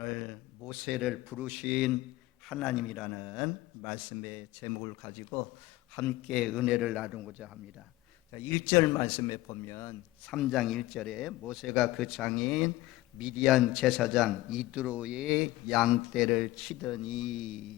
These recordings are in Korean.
오늘 모세를 부르신 하나님이라는 말씀의 제목을 가지고 함께 은혜를 나누고자 합니다. 1절 말씀에 보면 3장 1절에 모세가 그 장인 미디안 제사장 이드로의 양떼를 치더니,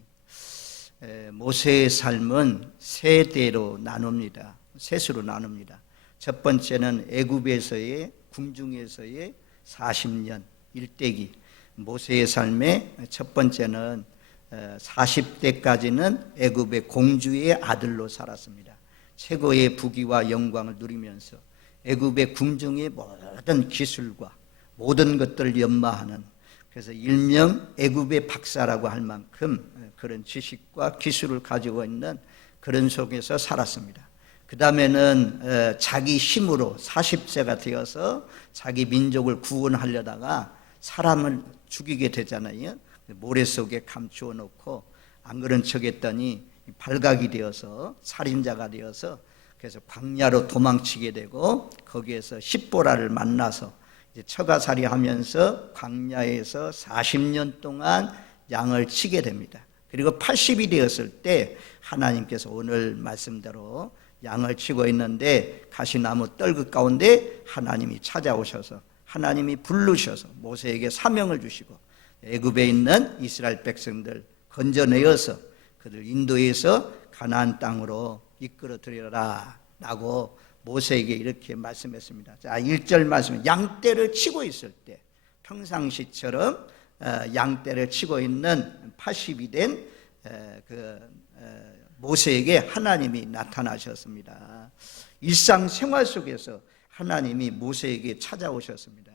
모세의 삶은 세 대로 나눕니다. 셋으로 나눕니다. 첫 번째는 애굽에서의 궁중에서의 40년 일대기, 모세의 삶의 첫 번째는 40대까지는 애굽의 공주의 아들로 살았습니다. 최고의 부귀와 영광을 누리면서 애굽의 궁중의 모든 기술과 모든 것들을 연마하는, 그래서 일명 애굽의 박사라고 할 만큼 그런 지식과 기술을 가지고 있는 그런 속에서 살았습니다. 그 다음에는 자기 힘으로 40세가 되어서 자기 민족을 구원하려다가 사람을 죽이게 되잖아요. 모래 속에 감추어 놓고 안 그런 척 했더니 발각이 되어서 살인자가 되어서 그래서 광야로 도망치게 되고, 거기에서 십보라를 만나서 이제 처가살이 하면서 광야에서 40년 동안 양을 치게 됩니다. 그리고 80이 되었을 때 하나님께서 오늘 말씀대로 양을 치고 있는데 가시나무 떨그 가운데 하나님이 찾아오셔서 하나님이 부르셔서 모세에게 사명을 주시고 애굽에 있는 이스라엘 백성들 건져내어서 그들 인도해서 가나안 땅으로 이끌어 들여라 라고 모세에게 이렇게 말씀했습니다. 자, 1절 말씀은 양떼를 치고 있을 때, 평상시처럼 양떼를 치고 있는 80이 된 모세에게 하나님이 나타나셨습니다. 일상생활 속에서 하나님이 모세에게 찾아오셨습니다.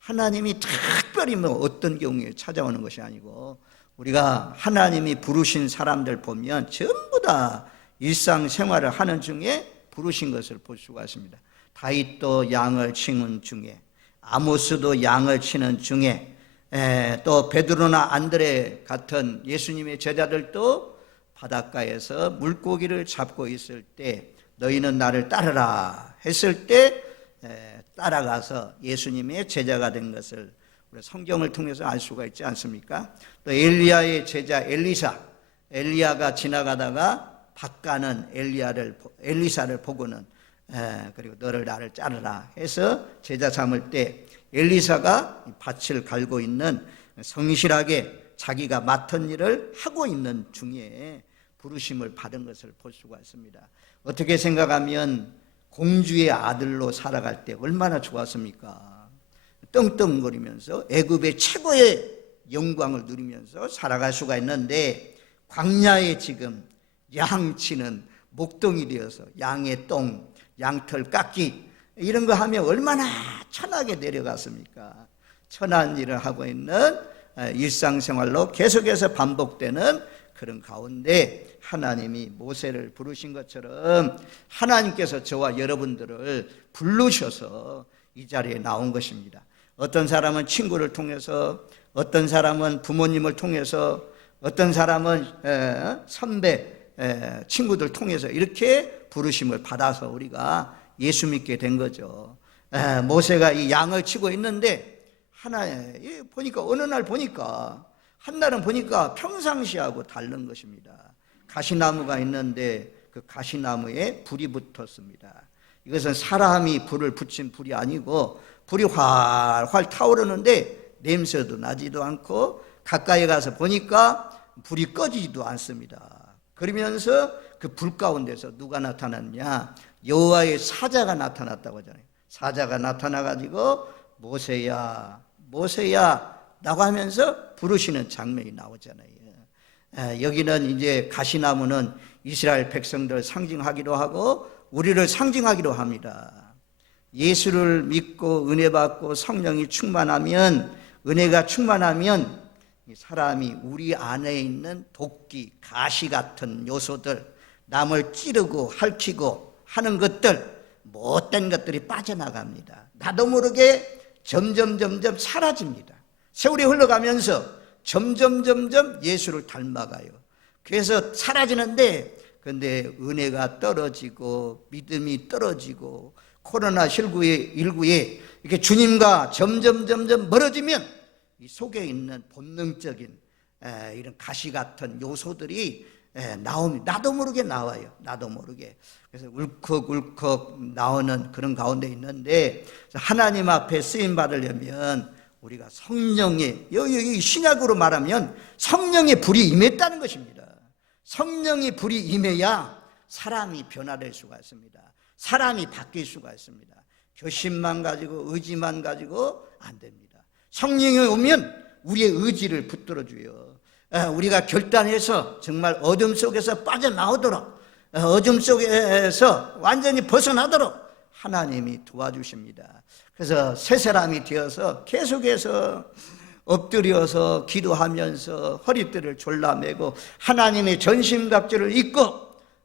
하나님이 특별히 어떤 경우에 찾아오는 것이 아니고, 우리가 하나님이 부르신 사람들 보면 전부 다 일상생활을 하는 중에 부르신 것을 볼 수가 있습니다. 다윗도 양을 치는 중에, 아모스도 양을 치는 중에, 또 베드로나 안드레 같은 예수님의 제자들도 바닷가에서 물고기를 잡고 있을 때 너희는 나를 따르라 했을 때 따라가서 예수님의 제자가 된 것을 우리 성경을 통해서 알 수가 있지 않습니까? 또 엘리야의 제자 엘리야가 지나가다가 밭가는 엘리사를 보고는 그리고 너를 나를 따르라 해서 제자 삼을 때 엘리사가 밭을 갈고 있는, 성실하게 자기가 맡은 일을 하고 있는 중에 부르심을 받은 것을 볼 수가 있습니다. 어떻게 생각하면 공주의 아들로 살아갈 때 얼마나 좋았습니까? 떵떵거리면서 애굽의 최고의 영광을 누리면서 살아갈 수가 있는데, 광야에 지금 양치는 목동이 되어서 양의 똥, 양털 깎기 이런 거 하면 얼마나 천하게 내려갔습니까? 천한 일을 하고 있는 일상생활로 계속해서 반복되는 그런 가운데 하나님이 모세를 부르신 것처럼 하나님께서 저와 여러분들을 부르셔서 이 자리에 나온 것입니다. 어떤 사람은 친구를 통해서, 어떤 사람은 부모님을 통해서, 어떤 사람은 선배, 친구들 통해서 이렇게 부르심을 받아서 우리가 예수 믿게 된 거죠. 모세가 이 양을 치고 있는데 보니까 어느 날 보니까, 한날은 보니까 평상시하고 다른 것입니다. 가시나무가 있는데 그 가시나무에 불이 붙었습니다. 이것은 사람이 불을 붙인 불이 아니고, 불이 활활 타오르는데 냄새도 나지도 않고, 가까이 가서 보니까 불이 꺼지지도 않습니다. 그러면서 그 불 가운데서 누가 나타났냐? 여호와의 사자가 나타났다고 하잖아요. 사자가 나타나가지고 모세야 모세야 라고 하면서 부르시는 장면이 나오잖아요. 여기는 이제 가시나무는 이스라엘 백성들을 상징하기도 하고 우리를 상징하기도 합니다. 예수를 믿고 은혜 받고 성령이 충만하면, 은혜가 충만하면 사람이 우리 안에 있는 도끼, 가시 같은 요소들, 남을 찌르고 핥히고 하는 것들, 못된 것들이 빠져나갑니다. 나도 모르게 점점 사라집니다. 세월이 흘러가면서 점점 예수를 닮아가요. 그래서 사라지는데, 근데 은혜가 떨어지고 믿음이 떨어지고 코로나19에 이렇게 주님과 점점 멀어지면 이 속에 있는 본능적인 이런 가시 같은 요소들이 나옵니다. 나도 모르게 나와요. 나도 모르게. 그래서 울컥울컥 나오는 그런 가운데 있는데, 하나님 앞에 쓰임 받으려면 우리가 성령의, 여기 신약으로 말하면 성령의 불이 임했다는 것입니다. 성령의 불이 임해야 사람이 변화될 수가 있습니다. 사람이 바뀔 수가 있습니다. 교심만 가지고 의지만 가지고 안 됩니다. 성령이 오면 우리의 의지를 붙들어줘요. 우리가 결단해서 정말 어둠 속에서 빠져나오도록, 어둠 속에서 완전히 벗어나도록 하나님이 도와주십니다. 그래서 새 사람이 되어서 계속해서 엎드려서 기도하면서 허리띠를 졸라매고 하나님의 전심갑주를 입고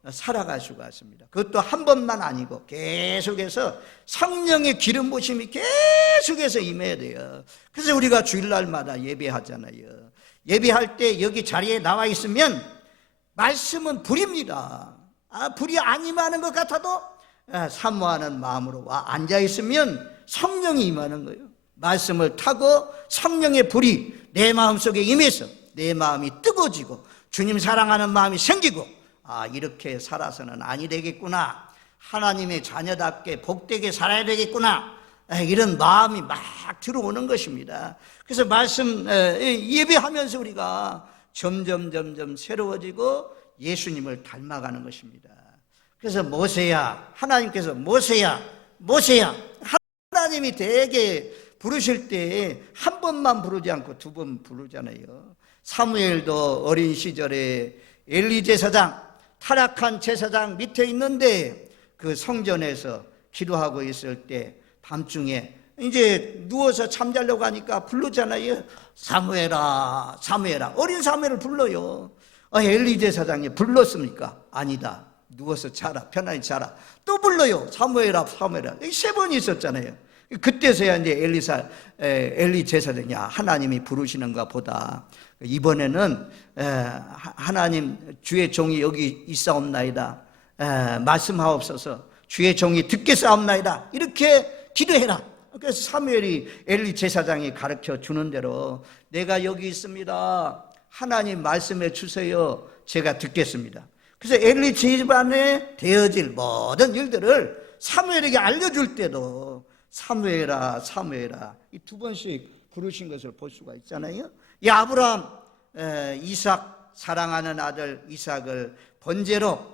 살아갈 수가 있습니다. 그것도 한 번만 아니고 계속해서 성령의 기름 부심이 계속해서 임해야 돼요. 그래서 우리가 주일날마다 예배하잖아요. 예배할 때 여기 자리에 나와 있으면 말씀은 불입니다. 불이 안 임하는 것 같아도 사모하는 마음으로 와 앉아 있으면 성령이 임하는 거예요. 말씀을 타고 성령의 불이 내 마음속에 임해서 내 마음이 뜨거워지고 주님 사랑하는 마음이 생기고, 이렇게 살아서는 아니 되겠구나, 하나님의 자녀답게 복되게 살아야 되겠구나, 이런 마음이 막 들어오는 것입니다. 그래서 말씀 예배하면서 우리가 점점 새로워지고 예수님을 닮아가는 것입니다. 그래서 모세야, 하나님께서 모세야 하나님이 되게 부르실 때 한 번만 부르지 않고 두 번 부르잖아요. 사무엘도 어린 시절에 엘리 제사장, 타락한 제사장 밑에 있는데 그 성전에서 기도하고 있을 때 밤중에 이제 누워서 잠자려고 하니까 부르잖아요. 사무엘아, 사무엘아. 어린 사무엘을 불러요. 엘리 제사장이 불렀습니까? 아니다. 누워서 자라, 편안히 자라. 또 불러요. 사무엘아, 사무엘아. 세 번 있었잖아요. 그때서야 이제 엘리 제사장이 하나님이 부르시는가 보다. 이번에는 하나님, 주의 종이 여기 있사옵나이다. 말씀하옵소서. 주의 종이 듣겠사옵나이다. 이렇게 기도해라. 그래서 사무엘이 엘리 제사장이 가르쳐 주는 대로 내가 여기 있습니다. 하나님 말씀해 주세요. 제가 듣겠습니다. 그래서 엘리 집안에 되어질 모든 일들을 사무엘에게 알려줄 때도 사무엘아, 사무엘아, 이 두 번씩 부르신 것을 볼 수가 있잖아요. 이 아브라함, 이삭, 사랑하는 아들 이삭을 번제로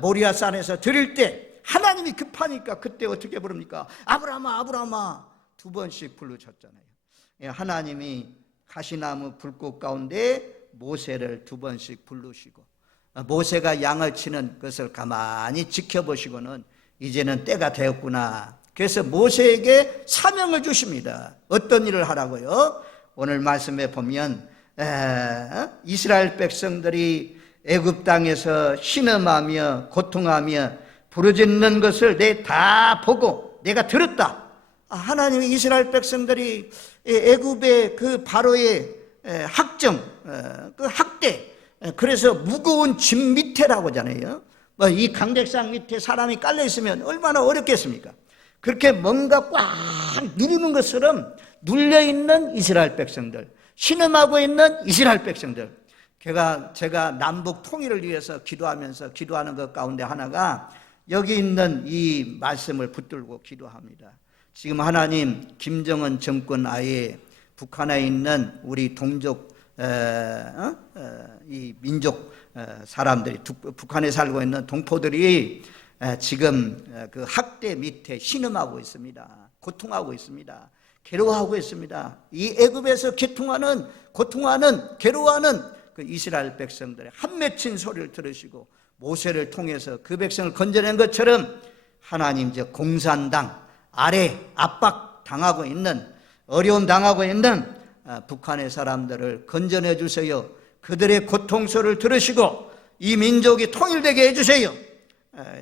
모리아산에서 드릴 때 하나님이 급하니까 그때 어떻게 부릅니까? 아브라함아, 아브라함아, 두 번씩 부르셨잖아요. 하나님이 가시나무 불꽃 가운데 모세를 두 번씩 부르시고, 모세가 양을 치는 것을 가만히 지켜보시고는 이제는 때가 되었구나. 그래서 모세에게 사명을 주십니다. 어떤 일을 하라고요? 오늘 말씀에 보면 이스라엘 백성들이 애굽 땅에서 신음하며 고통하며 부르짖는 것을 내가 다 보고 내가 들었다. 하나님이 이스라엘 백성들이 애굽의 그 바로의 학정, 그 학대, 그래서 무거운 짐 밑에라고 하잖아요. 이 강백상 밑에 사람이 깔려 있으면 얼마나 어렵겠습니까? 그렇게 뭔가 꽉 누르는 것처럼 눌려있는 이스라엘 백성들, 신음하고 있는 이스라엘 백성들. 제가 남북 통일을 위해서 기도하는 것 가운데 하나가 여기 있는 이 말씀을 붙들고 기도합니다. 지금 하나님, 김정은 정권 아예 북한에 있는 우리 동족, 이 민족 사람들이, 북한에 살고 있는 동포들이 지금 그 학대 밑에 신음하고 있습니다. 고통하고 있습니다. 괴로워하고 있습니다. 이 애굽에서 고통하는, 괴로워하는 그 이스라엘 백성들의 한 맺힌 소리를 들으시고 모세를 통해서 그 백성을 건져낸 것처럼 하나님, 저 공산당 아래 압박당하고 있는, 어려움 당하고 있는 북한의 사람들을 건져내 주세요. 그들의 고통소를 들으시고 이 민족이 통일되게 해주세요.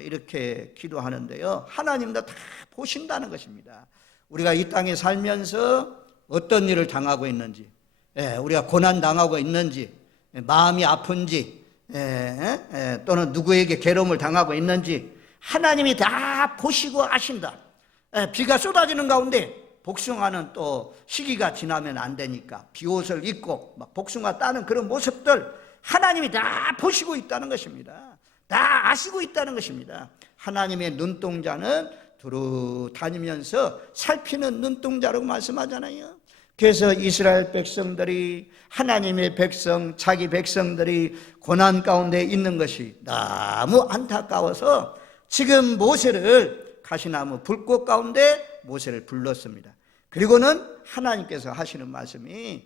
이렇게 기도하는데요, 하나님도 다 보신다는 것입니다. 우리가 이 땅에 살면서 어떤 일을 당하고 있는지, 우리가 고난당하고 있는지, 마음이 아픈지, 또는 누구에게 괴로움을 당하고 있는지 하나님이 다 보시고 아신다. 비가 쏟아지는 가운데 복숭아는 또 시기가 지나면 안 되니까 비옷을 입고 막 복숭아 따는 그런 모습들 하나님이 다 보시고 있다는 것입니다. 다 아시고 있다는 것입니다. 하나님의 눈동자는 두루 다니면서 살피는 눈동자라고 말씀하잖아요. 그래서 이스라엘 백성들이, 하나님의 백성, 자기 백성들이 고난 가운데 있는 것이 너무 안타까워서 지금 모세를 가시나무 불꽃 가운데 모세를 불렀습니다. 그리고는 하나님께서 하시는 말씀이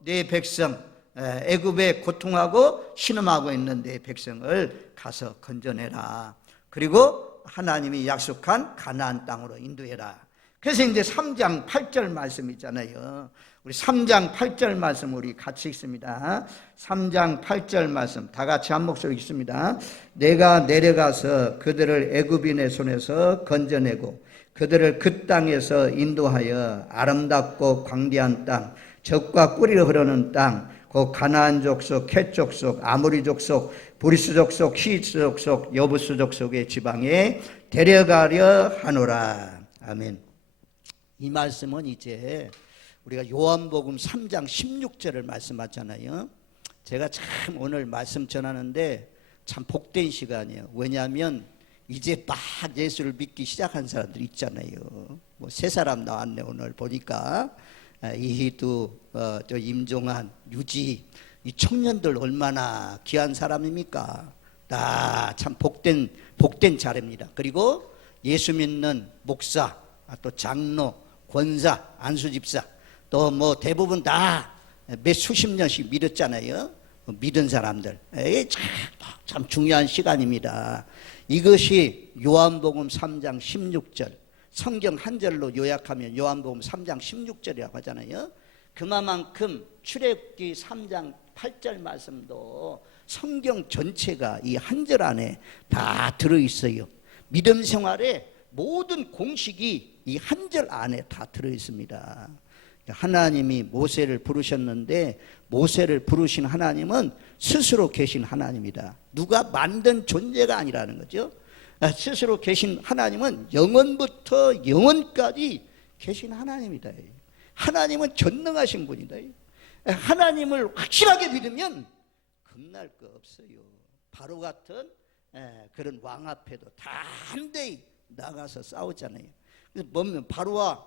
내 백성, 애굽에 고통하고 신음하고 있는 내 백성을 가서 건져내라. 그리고 하나님이 약속한 가나안 땅으로 인도해라. 그래서 이제 3장 8절 말씀 있잖아요. 우리 3장 8절 말씀 우리 같이 읽습니다. 3장 8절 말씀 다 같이 한 목소리 읽습니다. 내가 내려가서 그들을 애굽인의 손에서 건져내고 그들을 그 땅에서 인도하여 아름답고 광대한 땅, 젖과 꿀이 흐르는 땅, 그 가나안 족속, 헷 족속, 아모리 족속, 브리스 족속, 히스 족속, 여부스 족속의 지방에 데려가려 하노라. 아멘. 이 말씀은 이제 우리가 요한복음 3장 16절을 말씀하잖아요. 제가 참 오늘 말씀 전하는데 참 복된 시간이에요. 왜냐하면 이제 막 예수를 믿기 시작한 사람들이 있잖아요. 뭐 세 사람 나왔네 오늘 보니까. 이희두, 저 임종환, 유지, 이 청년들 얼마나 귀한 사람입니까? 다 참 복된 자리입니다. 그리고 예수 믿는 목사, 또 장로, 권사, 안수집사, 또 뭐 대부분 다 몇 수십 년씩 믿었잖아요. 믿은 사람들. 참 중요한 시간입니다. 이것이 요한복음 3장 16절, 성경 한 절로 요약하면 요한복음 3장 16절이라고 하잖아요. 그만큼 출애굽기 3장 8절 말씀도 성경 전체가 이 한 절 안에 다 들어있어요. 믿음 생활의 모든 공식이 이 한 절 안에 다 들어있습니다. 하나님이 모세를 부르셨는데 모세를 부르신 하나님은 스스로 계신 하나님이다. 누가 만든 존재가 아니라는 거죠. 스스로 계신 하나님은 영원부터 영원까지 계신 하나님이다. 하나님은 전능하신 분이다. 하나님을 확실하게 믿으면 겁날 거 없어요. 바로 같은 그런 왕 앞에도 다 한데히 나가서 싸우잖아요. 그래서 보면 바로와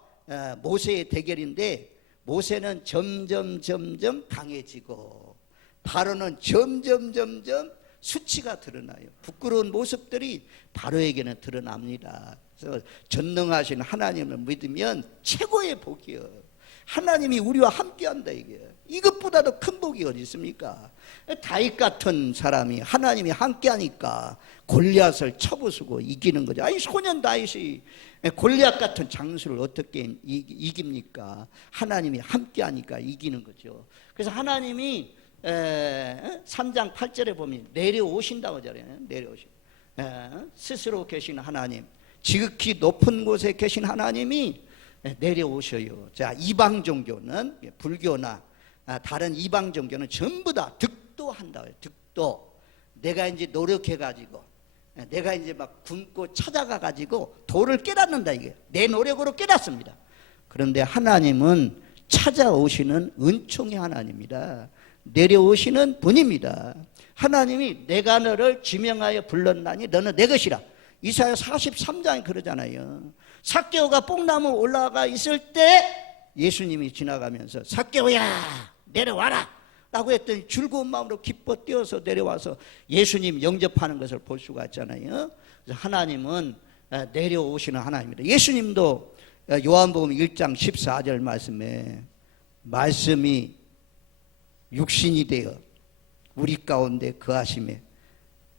모세의 대결인데 모세는 점점 강해지고 바로는 점점 수치가 드러나요. 부끄러운 모습들이 바로에게는 드러납니다. 그래서 전능하신 하나님을 믿으면 최고의 복이요. 하나님이 우리와 함께한다 이게. 이것보다도 큰 복이 어디 있습니까? 다윗 같은 사람이 하나님이 함께하니까 골리앗을 쳐부수고 이기는 거죠. 아니 소년 다윗이 골리앗 같은 장수를 어떻게 이깁니까? 하나님이 함께하니까 이기는 거죠. 그래서 하나님이 3장 8절에 보면 내려오신다고 하잖아요. 내려오신 스스로 계신 하나님, 지극히 높은 곳에 계신 하나님이 내려오셔요. 자, 이방 종교는 불교나 다른 이방 종교는 전부 다 득도한다. 득도. 내가 이제 노력해 가지고 내가 이제 막 굶고 찾아가 가지고 도를 깨닫는다 이게. 내 노력으로 깨닫습니다. 그런데 하나님은 찾아오시는 은총의 하나님입니다. 내려오시는 분입니다. 하나님이 내가 너를 지명하여 불렀나니 너는 내 것이라. 이사야 43장에 그러잖아요. 삭개오가 뽕나무 올라가 있을 때 예수님이 지나가면서 삭개오야 내려와라 라고 했더니 즐거운 마음으로 기뻐 뛰어서 내려와서 예수님 영접하는 것을 볼 수가 있잖아요. 그래서 하나님은 내려오시는 하나님입니다. 예수님도 요한복음 1장 14절 말씀에 말씀이 육신이 되어 우리 가운데 거하심에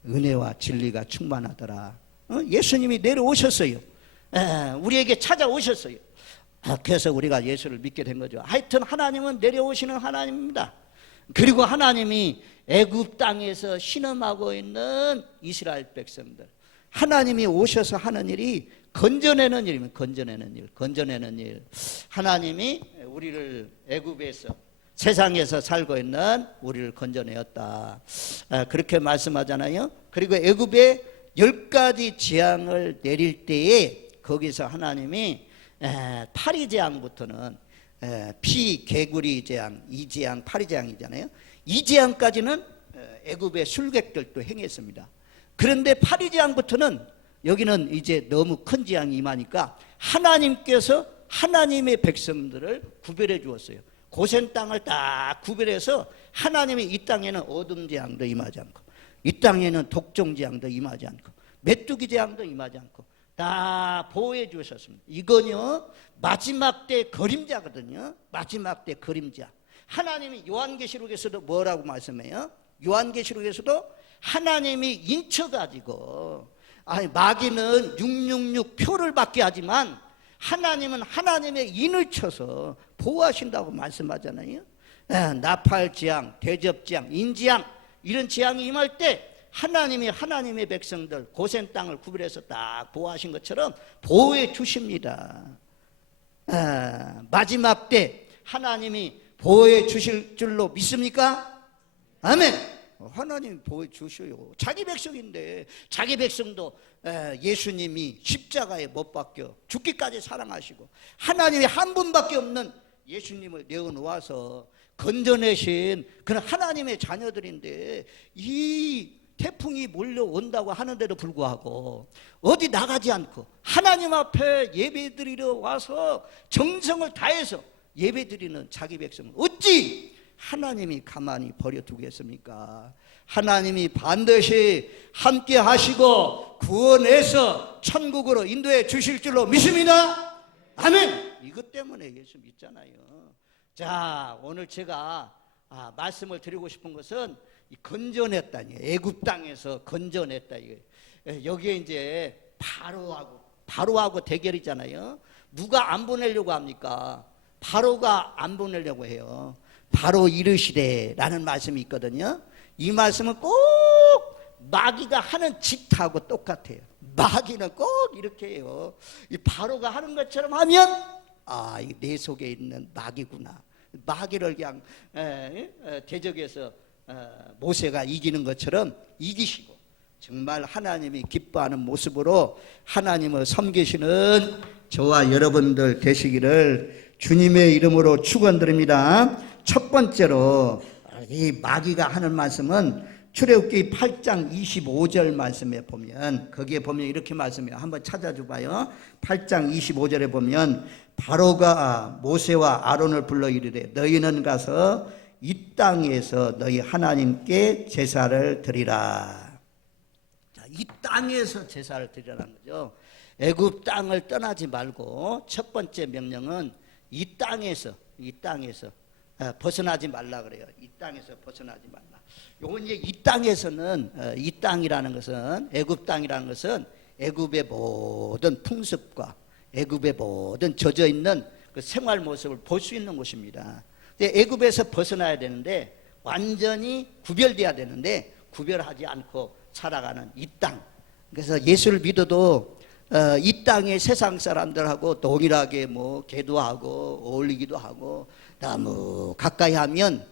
은혜와 진리가 충만하더라. 예수님이 내려오셨어요. 우리에게 찾아오셨어요. 그래서 우리가 예수를 믿게 된 거죠. 하여튼 하나님은 내려오시는 하나님입니다. 그리고 하나님이 애굽 땅에서 신음하고 있는 이스라엘 백성들, 하나님이 오셔서 하는 일이 건져내는 일이면 건져내는 일. 하나님이 우리를 애굽에서 세상에서 살고 있는 우리를 건져내었다. 그렇게 말씀하잖아요. 그리고 애굽에 10가지 재앙을 내릴 때에 거기서 하나님이 파리재앙부터는 피개구리 재앙, 이재앙, 파리재앙이잖아요. 이재앙까지는 애굽의 술객들도 행했습니다. 그런데 파리재앙부터는 여기는 이제 너무 큰 재앙이 임하니까 하나님께서 하나님의 백성들을 구별해 주었어요. 고센 땅을 딱 구별해서 하나님이 이 땅에는 어둠 재앙도 임하지 않고, 이 땅에는 독종 재앙도 임하지 않고, 메뚜기 재앙도 임하지 않고 다 보호해 주셨습니다. 이건요 마지막 때 그림자거든요. 마지막 때 그림자. 하나님이 요한계시록에서도 뭐라고 말씀해요? 요한계시록에서도 하나님이 인쳐가지고, 아니 마귀는 666 표를 받게 하지만 하나님은 하나님의 인을 쳐서 보호하신다고 말씀하잖아요. 나팔재앙, 대접재앙, 인재앙 이런 재앙이 임할 때 하나님이 하나님의 백성들 고센 땅을 구별해서 딱 보호하신 것처럼 보호해 주십니다. 마지막 때 하나님이 보호해 주실 줄로 믿습니까? 아멘. 하나님이 보호해 주셔요. 자기 백성인데, 자기 백성도 예수님이 십자가에 못 박혀 죽기까지 사랑하시고 하나님이 한 분밖에 없는 예수님을 내어놓아서 건져내신 그런 하나님의 자녀들인데, 이 태풍이 몰려온다고 하는데도 불구하고 어디 나가지 않고 하나님 앞에 예배드리러 와서 정성을 다해서 예배드리는 자기 백성을 어찌 하나님이 가만히 버려두겠습니까? 하나님이 반드시 함께 하시고 구원해서 천국으로 인도해 주실 줄로 믿습니다. 아멘. 이것 때문에 예수 믿잖아요. 자, 오늘 제가 말씀을 드리고 싶은 것은 건져냈다니, 애굽 땅에서 건져냈다. 여기에 이제 바로하고 대결이잖아요. 누가 안 보내려고 합니까? 바로가 안 보내려고 해요. 바로 이르시되 라는 말씀이 있거든요. 이 말씀은 꼭 마귀가 하는 짓하고 똑같아요. 마귀는 꼭 이렇게 해요. 이 바로가 하는 것처럼 하면 내 속에 있는 마귀구나. 마귀를 그냥 대적해서 모세가 이기는 것처럼 이기시고, 정말 하나님이 기뻐하는 모습으로 하나님을 섬기시는 저와 여러분들 되시기를 주님의 이름으로 축원드립니다. 첫 번째로 이 마귀가 하는 말씀은 출애굽기 8장 25절 말씀에 보면, 거기에 보면 이렇게 말씀해요. 한번 찾아줘봐요. 8장 25절에 보면 바로가 모세와 아론을 불러 이르되 너희는 가서 이 땅에서 너희 하나님께 제사를 드리라. 자, 이 땅에서 제사를 드리라는 거죠. 애굽 땅을 떠나지 말고 첫 번째 명령은 이 땅에서 벗어나지 말라 그래요. 이 땅에서 벗어나지 말라. 요건 이제 이 땅에서는 이 땅이라는 것은, 애굽 땅이라는 것은 애굽의 모든 풍습과 애굽의 모든 젖어 있는 그 생활 모습을 볼 수 있는 곳입니다. 근데 애굽에서 벗어나야 되는데, 완전히 구별돼야 되는데 구별하지 않고 살아가는 이 땅. 그래서 예수를 믿어도 이 땅의 세상 사람들하고 동일하게 기도하고 어울리기도 하고 너무 가까이 하면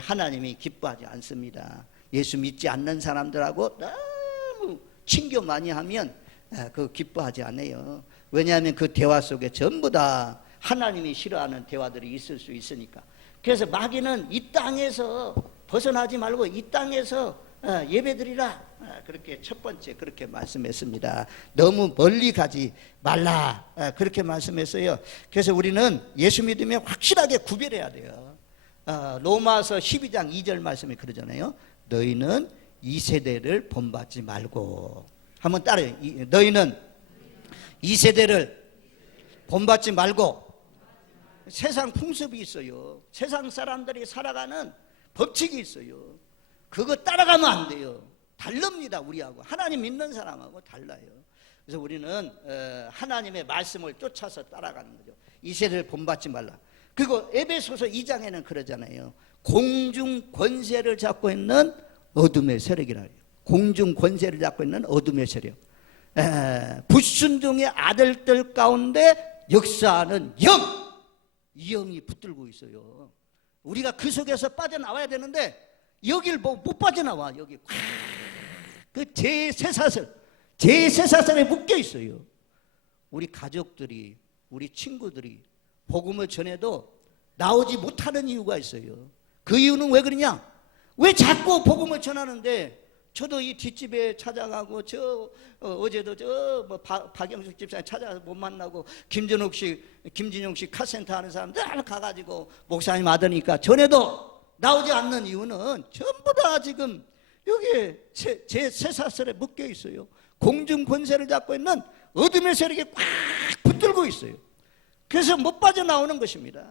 하나님이 기뻐하지 않습니다. 예수 믿지 않는 사람들하고 너무 친교 많이 하면 기뻐하지 않아요. 왜냐하면 그 대화 속에 전부 다 하나님이 싫어하는 대화들이 있을 수 있으니까. 그래서 마귀는 이 땅에서 벗어나지 말고 이 땅에서 예배드리라. 그렇게 첫 번째 그렇게 말씀했습니다. 너무 멀리 가지 말라. 그렇게 말씀했어요. 그래서 우리는 예수 믿으면 확실하게 구별해야 돼요. 로마서 12장 2절 말씀에 그러잖아요. 너희는 이 세대를 본받지 말고. 한번 따라해요. 너희는 이 세대를 본받지 말고. 세상 풍습이 있어요. 세상 사람들이 살아가는 법칙이 있어요. 그거 따라가면 안 돼요. 다릅니다. 우리하고 하나님 믿는 사람하고 달라요. 그래서 우리는 하나님의 말씀을 쫓아서 따라가는 거죠. 이 세대를 본받지 말라. 그리고 에베소서 2장에는 그러잖아요. 공중 권세를 잡고 있는 어둠의 세력이라 해요. 공중 권세를 잡고 있는 어둠의 세력. 불순종의 아들들 가운데 역사하는 영, 이 영이 붙들고 있어요. 우리가 그 속에서 빠져나와야 되는데 여길 못 빠져나와. 여기 그 제새사슬에 묶여 있어요. 우리 가족들이 우리 친구들이 복음을 전해도 나오지 못하는 이유가 있어요. 그 이유는 왜 그러냐? 왜 자꾸 복음을 전하는데 저도 이 뒷집에 찾아가고 어제도 뭐 박영숙 집사님 찾아가서 못 만나고 김진용 씨 카센터 하는 사람들 가가지고 목사님 아드니까 전에도 나오지 않는 이유는 전부 다 지금 여기에 제 쇠사슬에 묶여 있어요. 공중 권세를 잡고 있는 어둠의 세력이 꽉 붙들고 있어요. 그래서 못 빠져나오는 것입니다.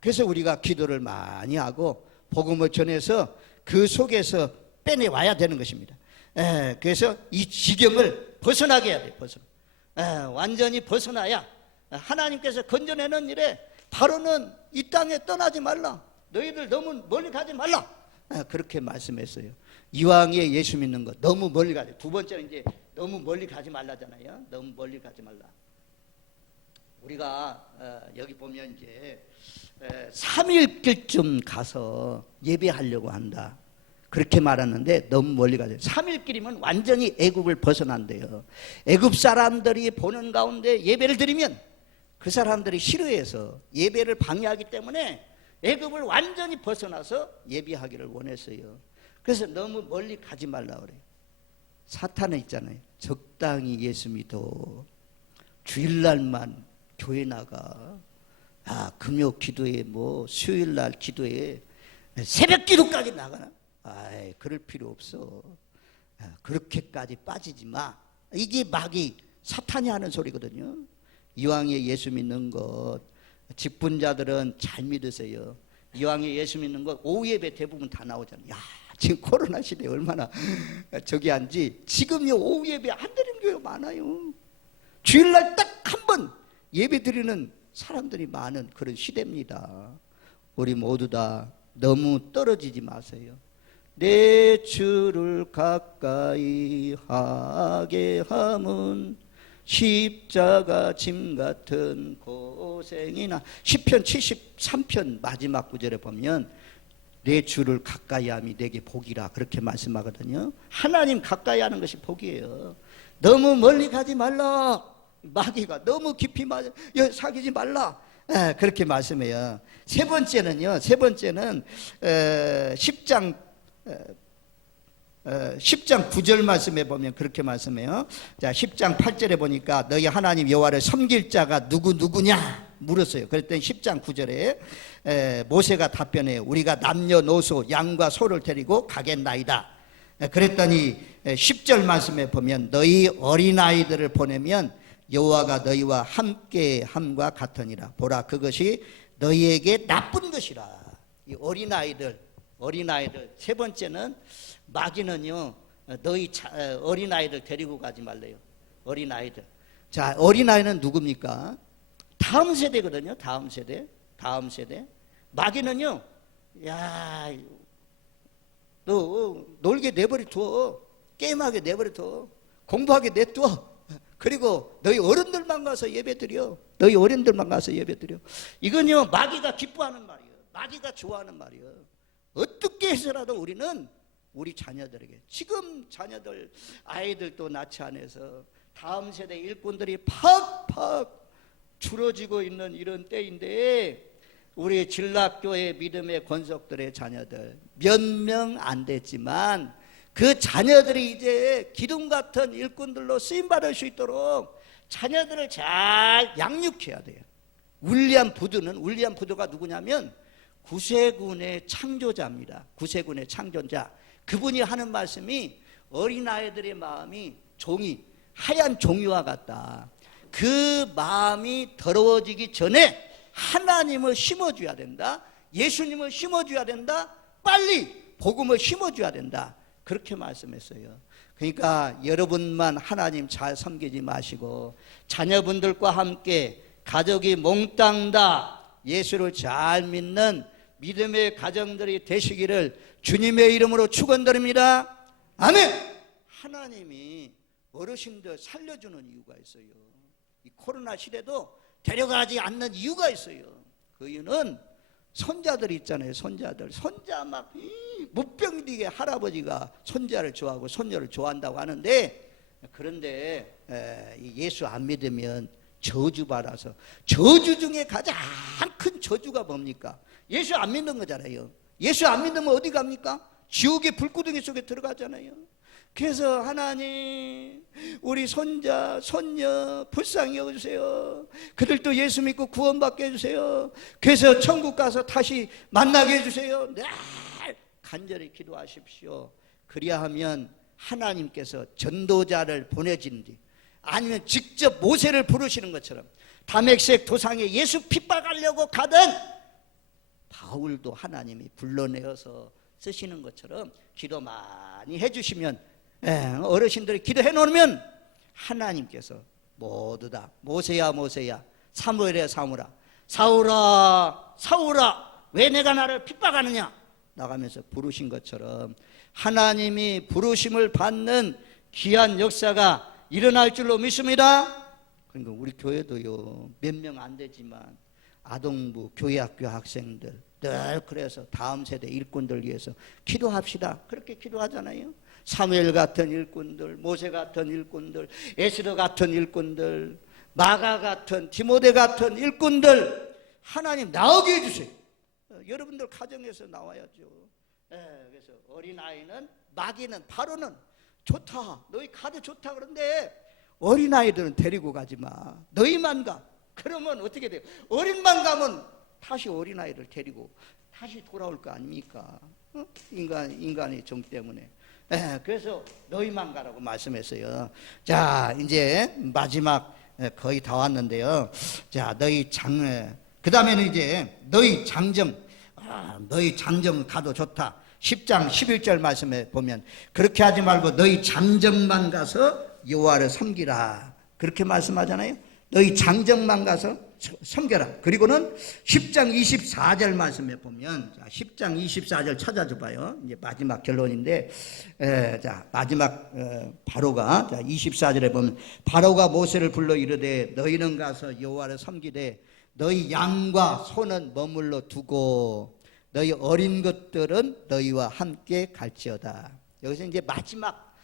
그래서 우리가 기도를 많이 하고 복음을 전해서 그 속에서 빼내와야 되는 것입니다. 그래서 이 지경을 벗어나게 해야 돼요. 완전히 벗어나야 하나님께서 건져내는 일에 바로는 이 땅에 떠나지 말라. 너희들 너무 멀리 가지 말라. 그렇게 말씀했어요. 이왕에 예수 믿는 것 너무 멀리 가지. 두 번째는 이제 너무 멀리 가지 말라잖아요. 너무 멀리 가지 말라. 우리가 여기 보면 이제 3일길쯤 가서 예배하려고 한다. 그렇게 말하는데 너무 멀리 가죠. 3일길이면 완전히 애굽을 벗어난대요. 애굽 사람들이 보는 가운데 예배를 드리면 그 사람들이 싫어해서 예배를 방해하기 때문에 애굽을 완전히 벗어나서 예배하기를 원했어요. 그래서 너무 멀리 가지 말라 그래요. 사탄은 있잖아요. 적당히 예수 믿어. 주일날만 교회 나가. 금요 기도에 뭐 수요일날 기도에 새벽 기도까지 나가나? 그럴 필요 없어. 그렇게까지 빠지지 마. 이게 마귀 사탄이 하는 소리거든요. 이왕에 예수 믿는 것 직분자들은 잘 믿으세요. 이왕에 예수 믿는 것 오후 예배 대부분 다 나오잖아요. 지금 코로나 시대에 얼마나 저기 한지 지금요 오후 예배 안 드리는 교회가 많아요. 주일날 딱 한 번 예배 드리는 사람들이 많은 그런 시대입니다. 우리 모두 다 너무 떨어지지 마세요. 내 주를 가까이 하게 함은 십자가 짐 같은 고생이나. 시편 73편 마지막 구절에 보면 내 주를 가까이 함이 내게 복이라 그렇게 말씀하거든요. 하나님 가까이 하는 것이 복이에요. 너무 멀리 가지 말라. 마귀가 너무 깊이 사귀지 말라. 그렇게 말씀해요. 세 번째는 10장 9절 말씀에 보면 그렇게 말씀해요. 자, 10장 8절에 보니까 너희 하나님 여호와를 섬길 자가 누구냐 물었어요. 그랬더니 10장 9절에 모세가 답변해요. 우리가 남녀노소 양과 소를 데리고 가겠나이다. 그랬더니 10절 말씀에 보면 너희 어린아이들을 보내면 여호와가 너희와 함께 함과 같으니라. 보라, 그것이 너희에게 나쁜 것이라. 이 어린아이들. 세 번째는 마귀는요 너희 어린아이들 데리고 가지 말래요. 어린아이들. 자, 어린아이는 누굽니까? 다음 세대거든요. 다음 세대. 마귀는요, 야, 너 놀게 내버려둬. 게임하게 내버려둬. 공부하게 냅둬. 그리고 너희 어른들만 가서 예배드려. 이건요 마귀가 기뻐하는 말이에요. 마귀가 좋아하는 말이에요. 어떻게 해서라도 우리는 우리 자녀들에게, 지금 자녀들 아이들도 낳지 않아서 다음 세대 일꾼들이 팍팍 줄어지고 있는 이런 때인데 우리 진락교회 믿음의 권속들의 자녀들 몇 명 안 됐지만 그 자녀들이 이제 기둥 같은 일꾼들로 쓰임받을 수 있도록 자녀들을 잘 양육해야 돼요. 윌리엄 부드가 누구냐면 구세군의 창조자입니다. 구세군의 창조자. 그분이 하는 말씀이 어린아이들의 마음이 하얀 종이와 같다. 그 마음이 더러워지기 전에 하나님을 심어줘야 된다. 예수님을 심어줘야 된다. 빨리 복음을 심어줘야 된다. 그렇게 말씀했어요. 그러니까 여러분만 하나님 잘 섬기지 마시고 자녀분들과 함께 가족이 몽땅 다 예수를 잘 믿는 믿음의 가정들이 되시기를 주님의 이름으로 축원드립니다. 아멘. 하나님이 어르신들 살려주는 이유가 있어요. 이 코로나 시대도 데려가지 않는 이유가 있어요. 그 이유는 손자들 있잖아요. 손자 막 무병디게 할아버지가 손자를 좋아하고 손녀를 좋아한다고 하는데, 그런데 예수 안 믿으면 저주받아서, 저주 중에 가장 큰 저주가 뭡니까? 예수 안 믿는 거잖아요. 예수 안 믿으면 어디 갑니까? 지옥의 불구덩이 속에 들어가잖아요. 그래서 하나님, 우리 손자 손녀 불쌍히 여겨주세요. 그들도 예수 믿고 구원받게 해주세요. 그래서 천국 가서 다시 만나게 해주세요. 늘 간절히 기도하십시오. 그리하면 하나님께서 전도자를 보내진뒤, 아니면 직접 모세를 부르시는 것처럼 다메섹 도상에 예수 핍박하려고 가던 바울도 하나님이 불러내어서 쓰시는 것처럼 기도 많이 해주시면, 어르신들이 기도해 놓으면 하나님께서 모두 다 모세야 모세야, 사무엘이야 사무라, 사울아 사울아 왜 내가 나를 핍박하느냐 나가면서 부르신 것처럼 하나님이 부르심을 받는 귀한 역사가 일어날 줄로 믿습니다. 그러니까 우리 교회도요, 몇 명 안 되지만 아동부 교회학교 학생들 늘 그래서 다음 세대 일꾼들 위해서 기도합시다. 그렇게 기도하잖아요. 사무엘 같은 일꾼들, 모세 같은 일꾼들, 에스더 같은 일꾼들, 마가 같은, 디모데 같은 일꾼들 하나님 나오게 해주세요. 여러분들 가정에서 나와야죠. 그래서 어린아이는, 마귀는, 바로는 좋다, 너희 가도 좋다 그런데 어린아이들은 데리고 가지 마. 너희만 가. 그러면 어떻게 돼요? 어린만 가면 다시 어린아이를 데리고 다시 돌아올 거 아닙니까? 인간의 정 때문에. 그래서 너희만 가라고 말씀했어요. 자, 이제 마지막 거의 다 왔는데요. 자, 그 다음에는 이제 너희 장정 가도 좋다. 10장 11절 말씀에 보면 그렇게 하지 말고 너희 장정만 가서 여호와를 섬기라, 그렇게 말씀하잖아요. 너희 장정만 가서 섬겨라. 그리고는 10장 24절 말씀에 보면, 자, 10장 24절 찾아줘 봐요. 이제 마지막 결론인데, 자, 마지막 바로가, 자, 24절에 보면 바로가 모세를 불러 이르되 너희는 가서 여호와를 섬기되 너희 양과 소는 머물러 두고 너희 어린 것들은 너희와 함께 갈지어다. 여기서 이제 마지막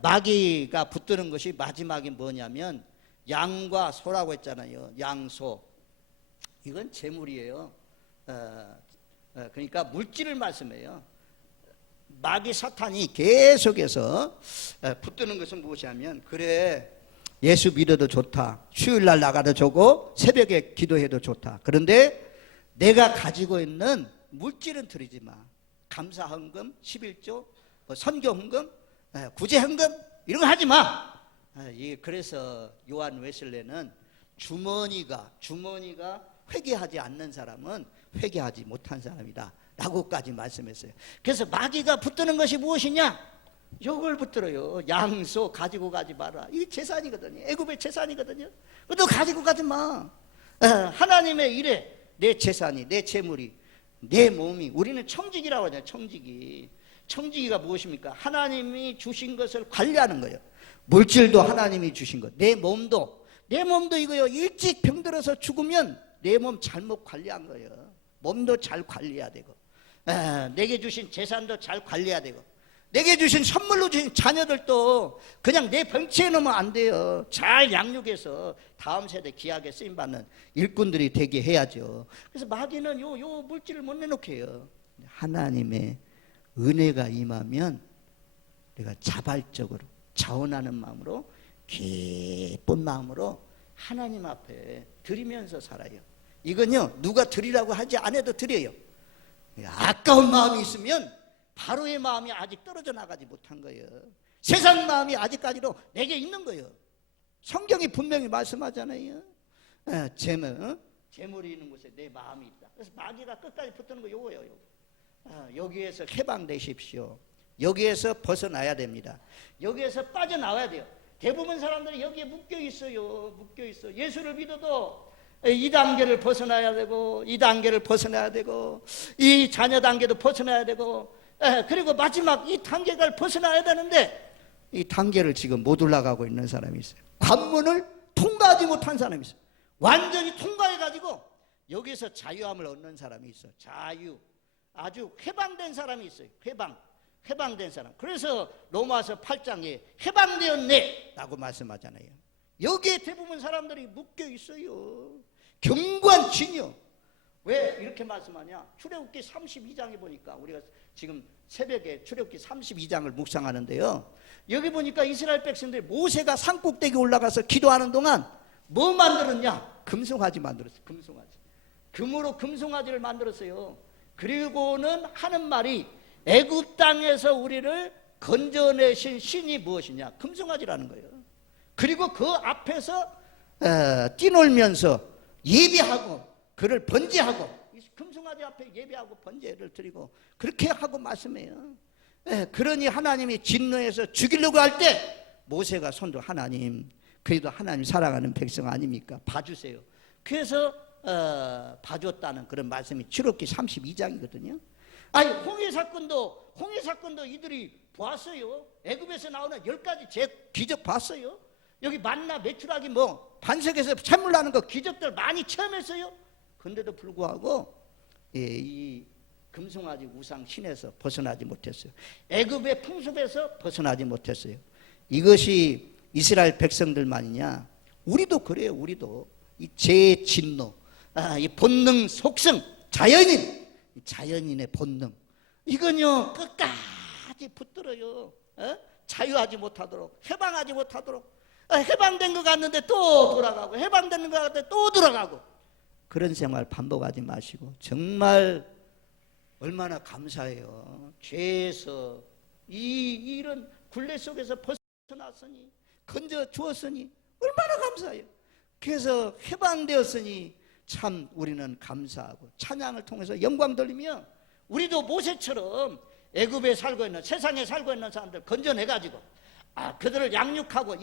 마귀가 붙드는 것이 마지막이 뭐냐면 양과 소라고 했잖아요. 양소, 이건 재물이에요. 그러니까 물질을 말씀해요. 마귀 사탄이 계속해서 붙드는 것은 무엇이냐면, 그래 예수 믿어도 좋다, 수요일날 나가도 좋고 새벽에 기도해도 좋다, 그런데 내가 가지고 있는 물질은 드리지 마. 감사헌금, 11조, 선교헌금, 구제헌금 이런 거 하지 마. 그래서 요한 웨슬레는 주머니가 회개하지 않는 사람은 회개하지 못한 사람이다 라고까지 말씀했어요. 그래서 마귀가 붙드는 것이 무엇이냐? 이걸 붙들어요. 양소 가지고 가지 마라. 이게 재산이거든요. 애굽의 재산이거든요. 너 가지고 가지 마. 하나님의 일에 내 재산이, 내 재물이, 내 몸이, 우리는 청지기라고 하잖아요. 청지기가 무엇입니까? 하나님이 주신 것을 관리하는 거예요. 물질도 하나님이 주신 것, 내 몸도 이거요. 일찍 병들어서 죽으면 내 몸 잘못 관리한 거예요. 몸도 잘 관리해야 되고, 내게 주신 재산도 잘 관리해야 되고, 내게 주신 선물로 주신 자녀들도 그냥 내 병치에 넣으면 안 돼요. 잘 양육해서 다음 세대 귀하게 쓰임받는 일꾼들이 되게 해야죠. 그래서 마귀는 요 물질을 못 내놓게 해요. 하나님의 은혜가 임하면 내가 자발적으로 자원하는 마음으로, 기쁜 마음으로 하나님 앞에 드리면서 살아요. 이건요, 누가 드리라고 하지 않아도 드려요. 아까운 마음이 있으면 바로의 마음이 아직 떨어져 나가지 못한 거예요. 세상 마음이 아직까지도 내게 있는 거예요. 성경이 분명히 말씀하잖아요. 재물이 있는 곳에 내 마음이 있다. 그래서 마귀가 끝까지 붙드는 거 요거예요. 여기에서 해방되십시오. 여기에서 벗어나야 됩니다. 여기에서 빠져나와야 돼요. 대부분 사람들이 여기에 묶여 있어요. 예수를 믿어도 이 단계를 벗어나야 되고, 이 단계를 벗어나야 되고, 이 자녀 단계도 벗어나야 되고, 그리고 마지막 이 단계를 벗어나야 되는데 이 단계를 지금 못 올라가고 있는 사람이 있어요. 관문을 통과하지 못한 사람이 있어요. 완전히 통과해가지고 여기서 자유함을 얻는 사람이 있어요. 아주 해방된 사람이 있어요. 해방된 사람. 그래서 로마서 8장에 해방되었네 라고 말씀하잖아요. 여기에 대부분 사람들이 묶여 있어요. 경관진여. 왜 이렇게 말씀하냐? 출애굽기 32장에 보니까, 우리가 지금 새벽에 출애굽기 32장을 묵상하는데요, 여기 보니까 이스라엘 백성들이 모세가 산꼭대기 올라가서 기도하는 동안 뭐 만들었냐? 금송아지 만들었어요. 금송아지. 금으로 금송아지를 만들었어요. 그리고는 하는 말이, 애굽 땅에서 우리를 건져내신 신이 무엇이냐? 금송아지라는 거예요. 그리고 그 앞에서 뛰놀면서 예배하고 그를 번제하고, 금송아지 앞에 예배하고 번제를 드리고 그렇게 하고 말씀해요. 그러니 하나님이 진노해서 죽이려고 할 때 모세가 손도, 하나님, 그래도 하나님 사랑하는 백성 아닙니까? 봐주세요. 그래서 봐줬다는 그런 말씀이 출애굽기 32장이거든요. 아니, 홍해 사건도 이들이 봤어요. 애굽에서 나오는 10가지 기적 봤어요. 여기 만나 메추라기 뭐 반석에서 샘물 나는 거 기적들 많이 체험했어요. 근데도 불구하고 이 금송아지 우상 신에서 벗어나지 못했어요. 애굽의 풍습에서 벗어나지 못했어요. 이것이 이스라엘 백성들만이냐? 우리도 그래요. 우리도 이 죄의 진노, 이 본능 속성, 자연인의 본능, 이건요 끝까지 붙들어요. 자유하지 못하도록, 해방하지 못하도록. 해방된 것 같는데 또 돌아가고, 해방되는 것 같은데 또 돌아가고, 그런 생활 반복하지 마시고, 정말 얼마나 감사해요. 죄에서 이런 굴레 속에서 벗어났으니, 건져 주었으니 얼마나 감사해요. 그래서 해방되었으니 참 우리는 감사하고 찬양을 통해서 영광 돌리며, 우리도 모세처럼 애굽에 살고 있는, 세상에 살고 있는 사람들 건져내가지고, 그들을 양육하고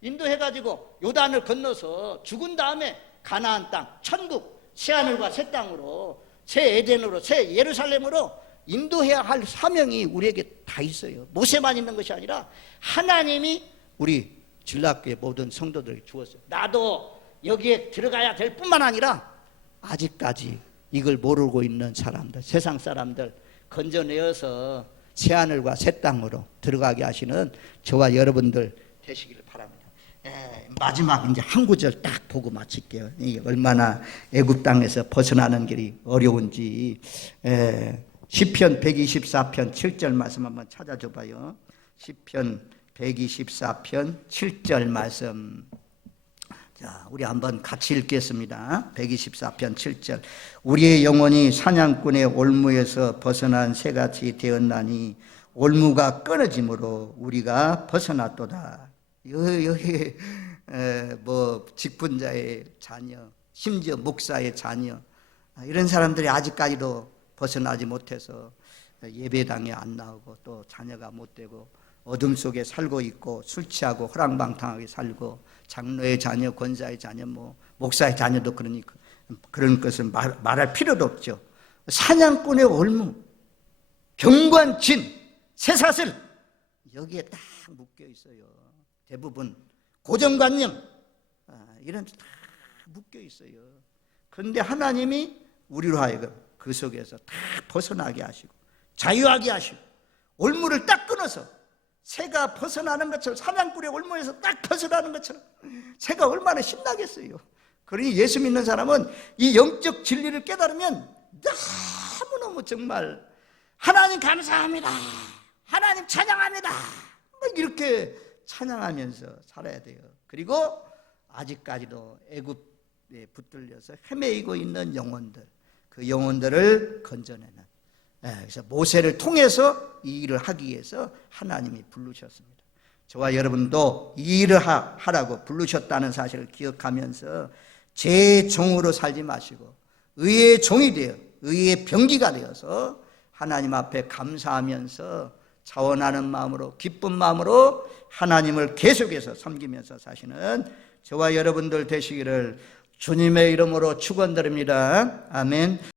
인도해가지고 요단을 건너서 죽은 다음에 가나안 땅, 천국, 새하늘과 새 땅으로, 새 에덴으로, 새 예루살렘으로 인도해야 할 사명이 우리에게 다 있어요. 모세만 있는 것이 아니라 하나님이 우리 진락교회 모든 성도들에게 주었어요. 나도 여기에 들어가야 될 뿐만 아니라 아직까지 이걸 모르고 있는 사람들, 세상 사람들 건져내어서 새하늘과 새 땅으로 들어가게 하시는 저와 여러분들 되시기를 바랍니다. 마지막 이제 한 구절 딱 보고 마칠게요. 얼마나 애굽 땅에서 벗어나는 길이 어려운지. 시편 124편 7절 말씀 한번 찾아줘 봐요. 시편 124편 7절 말씀. 자, 우리 한번 같이 읽겠습니다. 124편 7절. 우리의 영혼이 사냥꾼의 올무에서 벗어난 새같이 되었나니 올무가 끊어짐으로 우리가 벗어났도다. 여기 뭐 직분자의 자녀, 심지어 목사의 자녀, 이런 사람들이 아직까지도 벗어나지 못해서 예배당에 안 나오고 또 자녀가 못 되고 어둠 속에 살고 있고, 술 취하고 호랑방탕하게 살고, 장로의 자녀, 권사의 자녀, 뭐 목사의 자녀도 그러니까 그런 것은 말할 필요도 없죠. 사냥꾼의 올무, 경관진, 쇠사슬, 여기에 딱 묶여 있어요. 대부분 고정관념, 이런 다 묶여 있어요. 그런데 하나님이 우리로 하여금 그 속에서 다 벗어나게 하시고 자유하게 하시고, 올무를 딱 끊어서 새가 벗어나는 것처럼, 사냥꾼의 올무에서 딱 벗어나는 것처럼 새가 얼마나 신나겠어요. 그러니 예수 믿는 사람은 이 영적 진리를 깨달으면 너무너무 정말 하나님 감사합니다, 하나님 찬양합니다, 이렇게 찬양하면서 살아야 돼요. 그리고 아직까지도 애굽에 붙들려서 헤매이고 있는 영혼들, 그 영혼들을 건져내는, 그래서 모세를 통해서 이 일을 하기 위해서 하나님이 부르셨습니다. 저와 여러분도 이 일을 하라고 부르셨다는 사실을 기억하면서 제 종으로 살지 마시고 의의 종이 되어 의의 병기가 되어서 하나님 앞에 감사하면서 자원하는 마음으로, 기쁜 마음으로 하나님을 계속해서 섬기면서 사시는 저와 여러분들 되시기를 주님의 이름으로 축원드립니다. 아멘.